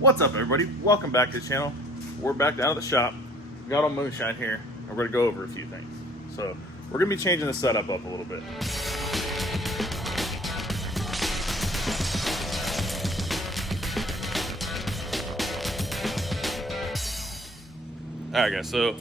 What's up, everybody? Welcome back to the channel. We're back down at the shop. We got on MoonShine here, and we're gonna go over a few things. So we're gonna be changing the setup up a little bit. All right, guys. So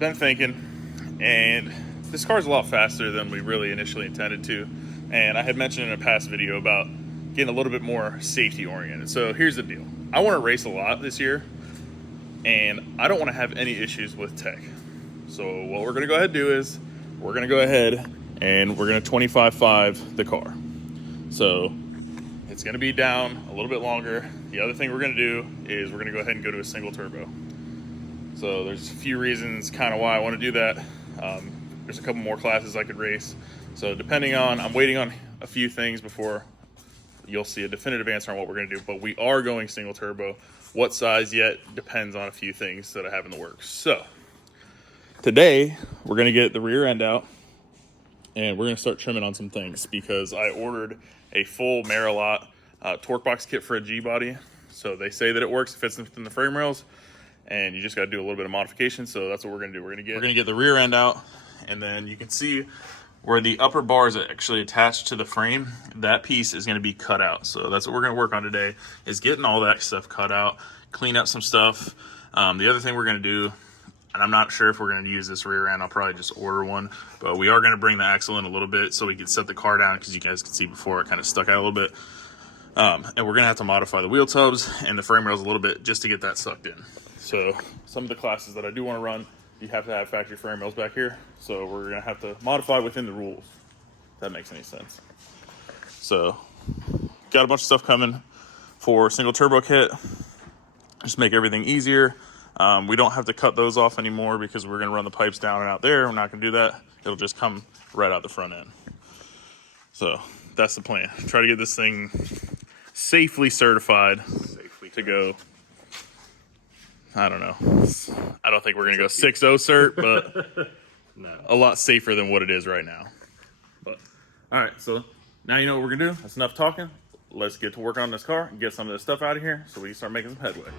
been thinking, and this car's a lot faster than we really initially intended to. And I had mentioned in a past video about getting a little bit more safety oriented. So here's the deal. I want to race a lot this year, and I don't want to have any issues with tech. So what we're going to go ahead and do is we're going to go ahead and we're going to 25.5 the car. So it's going to be down a little bit longer. The other thing we're going to do is we're going to go ahead and go to a single turbo. So there's a few reasons kind of why I want to do that. There's a couple more classes I could race. So depending on, I'm waiting on a few things before you'll see a definitive answer on what we're going to do, but we are going single turbo. What size yet depends on a few things that I have in the works. So today we're going to get the rear end out and we're going to start trimming on some things because I ordered a full Marilot torque box kit for a G body. So they say that it works, it fits within the frame rails, and you just got to do a little bit of modification. So that's what we're going to do. We're going to get the rear end out, and then you can see where the upper bar is actually attached to the frame, that piece is going to be cut out. So that's what we're going to work on today, is getting all that stuff cut out, clean up some stuff. The other thing we're going to do, and I'm not sure if we're going to use this rear end, I'll probably just order one, but we are going to bring the axle in a little bit so we can set the car down, because you guys can see before it kind of stuck out a little bit. And we're going to have to modify the wheel tubs and the frame rails a little bit just to get that sucked in. So some of the classes that I do want to run, you have to have factory frame rails back here. So we're going to have to modify within the rules, if that makes any sense. So got a bunch of stuff coming for single turbo kit. Just make everything easier. We don't have to cut those off anymore because we're going to run the pipes down and out there. We're not going to do that. It'll just come right out the front end. So that's the plan. Try to get this thing safely certified to go. I don't know. I don't think we're going to go 6.0 cert, but no, a lot safer than what it is right now. But all right, so now you know what we're going to do. That's enough talking. Let's get to work on this car and get some of this stuff out of here so we can start making some headway.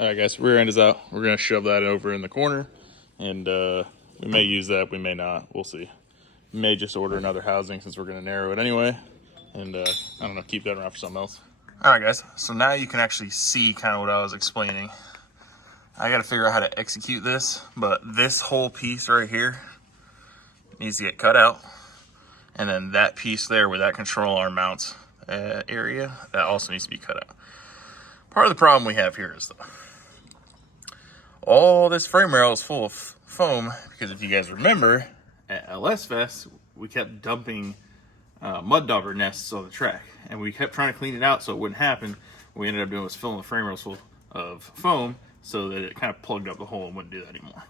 All right, guys, rear end is out. We're going to shove that over in the corner, and we may use that, we may not. We'll see. We may just order another housing since we're going to narrow it anyway, and I don't know, keep that around for something else. All right, guys, so now you can actually see kind of what I was explaining. I got to figure out how to execute this, but this whole piece right here needs to get cut out, and then that piece there where that control arm mounts area, that also needs to be cut out. Part of the problem we have here is, though, all this frame rail is full of foam because if you guys remember, at LS Fest, we kept dumping mud dauber nests on the track, and we kept trying to clean it out so it wouldn't happen. What we ended up doing was filling the frame rails full of foam so that it kind of plugged up the hole and wouldn't do that anymore.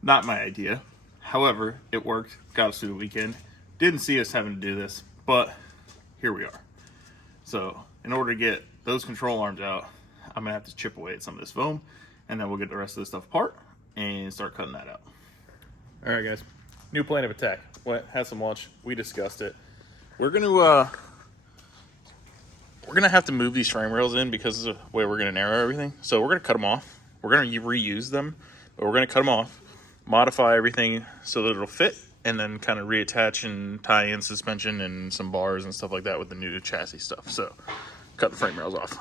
Not my idea. However, it worked, got us through the weekend. Didn't see us having to do this, but here we are. So in order to get those control arms out, I'm gonna have to chip away at some of this foam, and then we'll get the rest of this stuff apart and start cutting that out. All right, guys, new plan of attack. Went, had some lunch, we discussed it. We're gonna have to move these frame rails in because of the way we're gonna narrow everything. So we're gonna cut them off. We're gonna reuse them, but we're gonna cut them off, modify everything so that it'll fit, and then kind of reattach and tie in suspension and some bars and stuff like that with the new chassis stuff. So cut the frame rails off.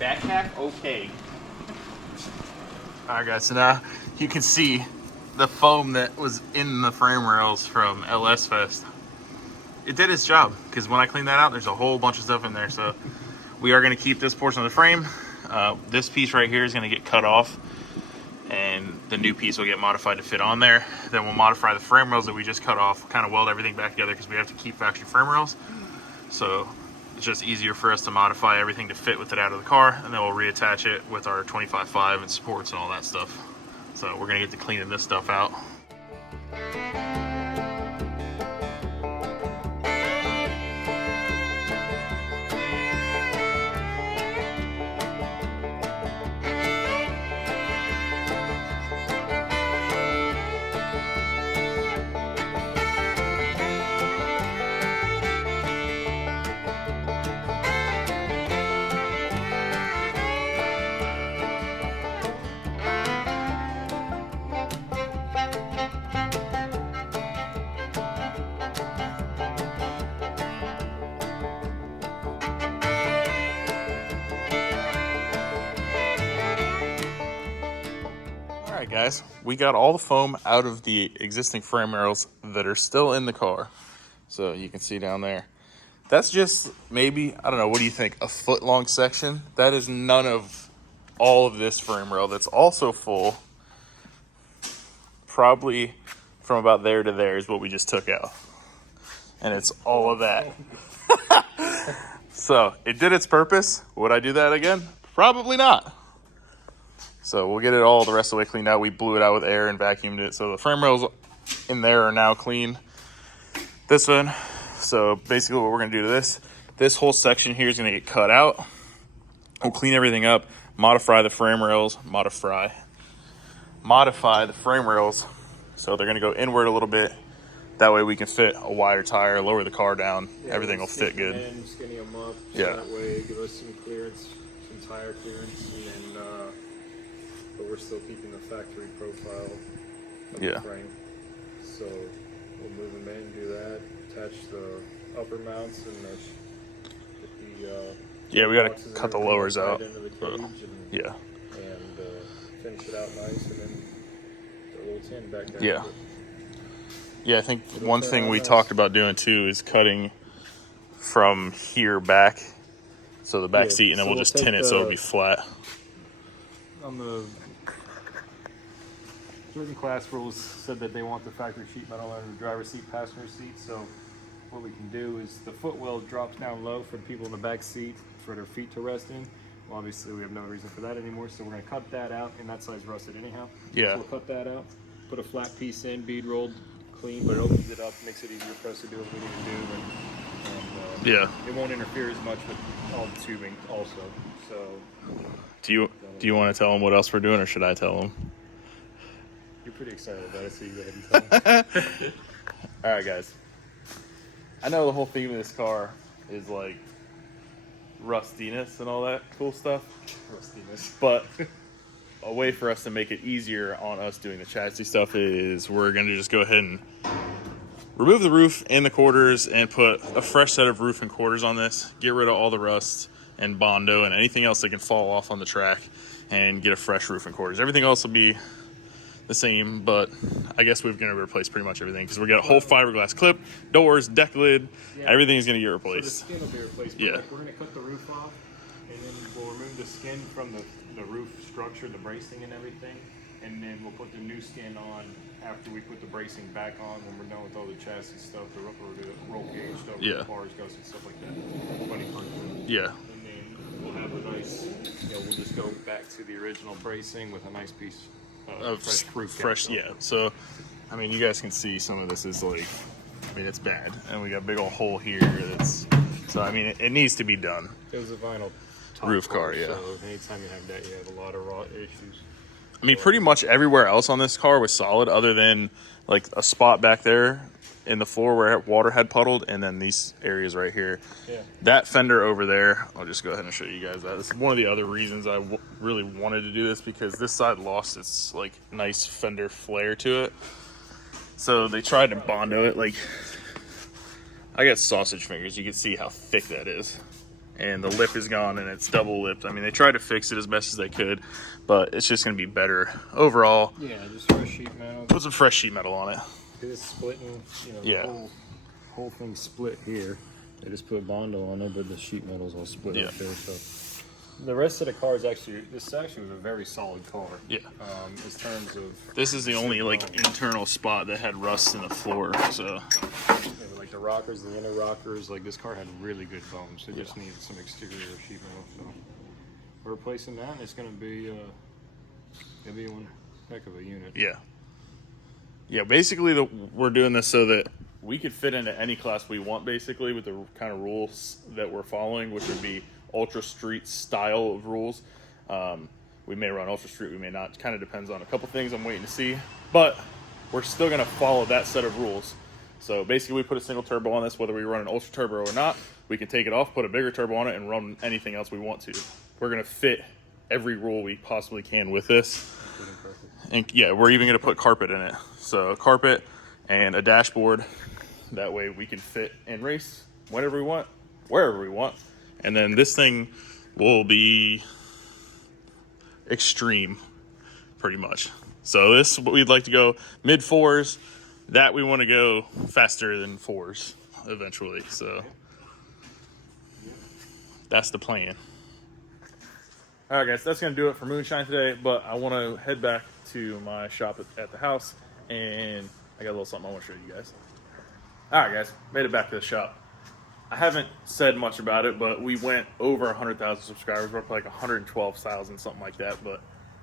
Back half, okay. Alright guys, so now you can see the foam that was in the frame rails from LS Fest. It did its job, because when I cleaned that out, there's a whole bunch of stuff in there. So we are going to keep this portion of the frame. This piece right here is going to get cut off, and the new piece will get modified to fit on there. Then we'll modify the frame rails that we just cut off, kind of weld everything back together, because we have to keep factory frame rails. So it's just easier for us to modify everything to fit with it out of the car, and then we'll reattach it with our 25.5 and supports and all that stuff. So we're gonna get to cleaning this stuff out. Alright guys, we got all the foam out of the existing frame rails that are still in the car. So you can see down there. That's just maybe, I don't know, what do you think, a foot long section? That is none of all of this frame rail that's also full. Probably from about there to there is what we just took out. And it's all of that. So it did its purpose. Would I do that again? Probably not. So we'll get it all the rest of the way cleaned out. We blew it out with air and vacuumed it. So the frame rails in there are now clean. This one. So basically what we're going to do to this whole section here is going to get cut out. We'll clean everything up, modify the frame rails, modify the frame rails. So they're going to go inward a little bit. That way we can fit a wider tire, lower the car down. Yeah, everything will fit good. Skinny them up. Yeah. That way give us some clearance, some tire clearance, and but we're still keeping the factory profile of the frame. So we'll move them in, do that, attach the upper mounts and yeah, we got to cut the lowers out. Into the cage and finish it out nice, and then the little tin back down. Yeah. Yeah, I think one thing we talked about doing too is cutting from here back, so the back seat, and then we'll just tin it so it'll be flat. On the certain class rules said that they want the factory sheet metal under the driver's seat, passenger seat. So what we can do is the footwell drops down low for the people in the back seat for their feet to rest in. Well, obviously we have no reason for that anymore, so we're going to cut that out, and that side's rusted anyhow. Yeah. So we'll cut that out, put a flat piece in, bead rolled, clean, but it opens it up, makes it easier for us to do what we need to do, and yeah, it won't interfere as much with all the tubing also. So do you want to tell them what else we're doing, or should I tell them? You're pretty excited about it, so you go ahead and tell them. All right, guys. I know the whole theme of this car is like rustiness and all that cool stuff. Rustiness. But a way for us to make it easier on us doing the chassis stuff is we're going to just go ahead and remove the roof and the quarters and put a fresh set of roof and quarters on this. Get rid of all the rust and Bondo and anything else that can fall off on the track, and get a fresh roof and quarters. Everything else will be the same, but I guess we're going to replace pretty much everything, because we got a whole fiberglass clip, doors, deck lid, everything is going to get replaced. So the skin will be replaced. Yeah. Like, we're going to cut the roof off, and then we'll remove the skin from the roof structure, the bracing and everything, and then we'll put the new skin on after we put the bracing back on, when we're done with all the chassis stuff, the roll cage stuff, the bars, guts, and stuff like that. Funny part. Yeah. And then we'll have a nice, we'll just go back to the original bracing with a nice piece of fresh. Yeah. So, I mean, you guys can see some of this is like, I mean, it's bad, and we got a big old hole here. So I mean, it needs to be done. It was a vinyl roof car, yeah. So anytime you have that, you have a lot of raw issues. I mean, pretty much everywhere else on this car was solid, other than like a spot back there in the floor where water had puddled, and then these areas right here. Yeah. That fender over there, I'll just go ahead and show you guys that. This is one of the other reasons I really wanted to do this, because this side lost its like nice fender flare to it. So they tried to Bondo it. Like, I got sausage fingers. You can see how thick that is. and the lip is gone and it's double lipped. I mean, they tried to fix it as best as they could, but it's just going to be better overall. Yeah, just fresh sheet metal. Put some fresh sheet metal on it. It's splitting, you know, Yeah. the whole thing split here. They just put Bondo on it, but the sheet metal's all split up there. So the rest of the car is actually, this actually was a very solid car. Yeah. In terms of, This is the only like internal spot that had rust in the floor. So like the rockers, the inner rockers, like this car had really good bones. It just needed some exterior sheet metal. So we're replacing that, and it's gonna be one heck of a unit. yeah. Yeah, basically we're doing this so that we could fit into any class we want, basically, with the kind of rules that we're following, which would be ultra street style of rules. We may run ultra street, we may not. It kind of depends on a couple things I'm waiting to see, but we're still going to follow that set of rules. So basically we put a single turbo on this, whether we run an ultra turbo or not. We can take it off, put a bigger turbo on it, and run anything else we want to. We're going to fit every rule we possibly can with this. And yeah, we're even going to put carpet in it. So carpet and a dashboard. That way we can fit and race whenever we want, wherever we want. And then this thing will be extreme, pretty much. So this, we'd like to go mid fours. That we want to go faster than fours eventually. So that's the plan. All right, guys, that's going to do it for Moonshine today. But I want to head back to my shop at the house, and I got a little something I want to show you guys. All right, guys, made it back to the shop. I haven't said much about it, but we went over 100,000 subscribers. We're up to like 112,000, something like that. But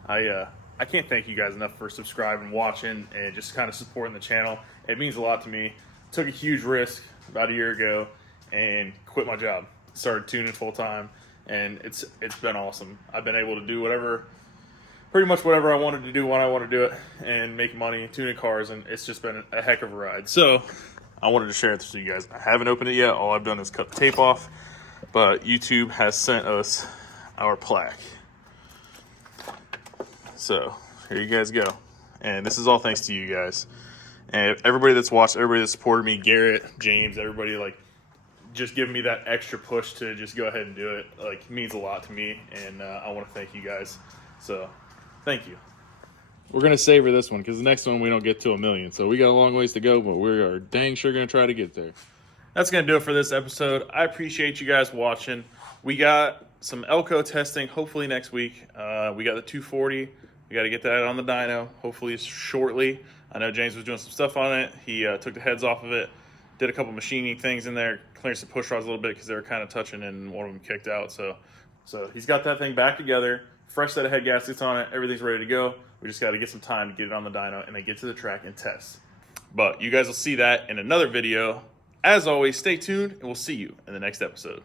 I can't thank you guys enough for subscribing, watching, and just kind of supporting the channel. It means a lot to me. Took a huge risk about a year ago and quit my job. Started tuning full time, and it's been awesome. I've been able to do pretty much whatever I wanted to do when I want to do it, and make money tuning cars, and it's just been a heck of a ride. So I wanted to share this with you guys. I haven't opened it yet. All I've done is cut the tape off, but YouTube has sent us our plaque. So here you guys go. And this is all thanks to you guys. And everybody that's watched, everybody that supported me, Garrett, James, everybody, like, just giving me that extra push to just go ahead and do it, like, means a lot to me. And I want to thank you guys. So thank you. We're going to savor this one because the next one we don't get to 1 million. So we got a long ways to go, but we are dang sure going to try to get there. That's going to do it for this episode. I appreciate you guys watching. We got some Elko testing hopefully next week. We got the 240. We got to get that on the dyno hopefully shortly. I know James was doing some stuff on it. He took the heads off of it, did a couple machining things in there, cleared some push rods a little bit because they were kind of touching and one of them kicked out. So he's got that thing back together. Fresh set of head gaskets on it. Everything's ready to go. We just got to get some time to get it on the dyno and then get to the track and test. But you guys will see that in another video. As always, stay tuned, and we'll see you in the next episode.